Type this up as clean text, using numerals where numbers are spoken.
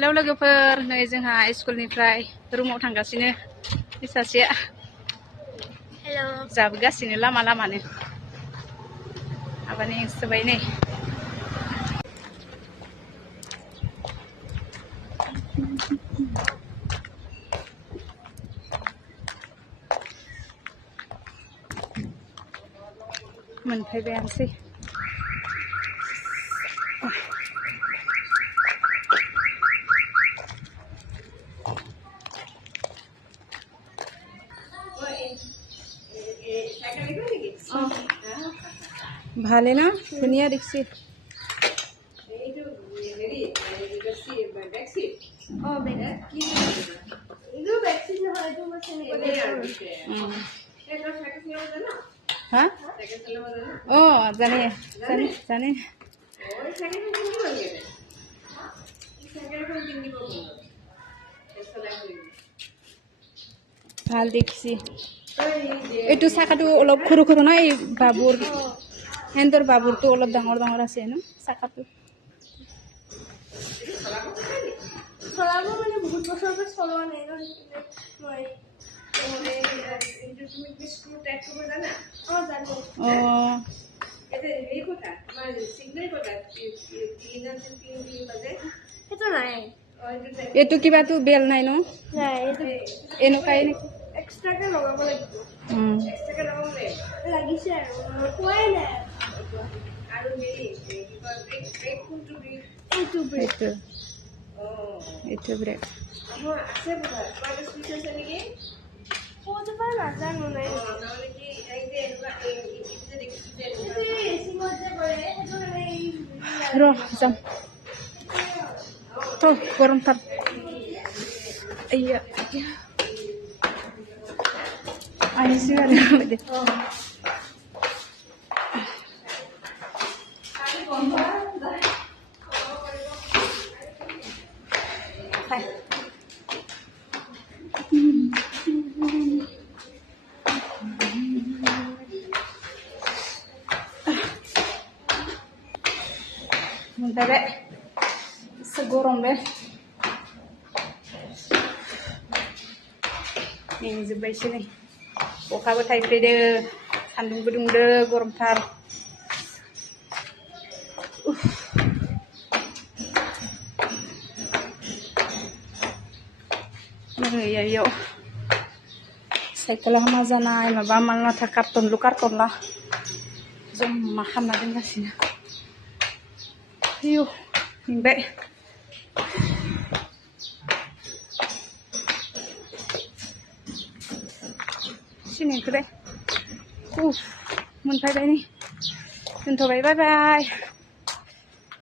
Hello लोगोफोर नै जोंहा स्कुलनिफ्राय रुमाव थांगासिनो सासेया हेलौ जाबोगासिनो लामा लामानो माबानि सोबाय नै मोनफैबायानोसै ভালে না ধুনীয়া দেখছি হা ও জানে জানে জানে ভাল দেখছি এইটো চাকাটো অলপ সৰু সৰু না এই বাবুৰ হেন্দৰ বাবুৰটো অলপ ডাঙৰ ডাঙৰ আছে ন চাকাটো চলাব মানে বহুত বছৰ পৰা চলোৱা নাই ন মই এইটো কিবাটো বেল নাই ন এনেকুৱাই নেকি এক্সট্ৰাকে লগাব লাগিব এক্সট্ৰাকে লগাব লাগিছে আৰু কোৱাই নাই আৰু এইটো ব্ৰেক আছে নেকি ক'ৰবাত নাজানো নাই ৰ যাম তো গৰম তাপ আহিছোঁ আৰু Bentar deh, segorong deh. Nih jebay sini. Buka thai pede, sandung gedung de, gorong tar. Ya yo. Setelah mazanay, mabamal na ta karton lu karton lah. Jom makan na din kasi na. Ayo, nimbe. Sini ke deh. Muntai deh nih. Bye bye.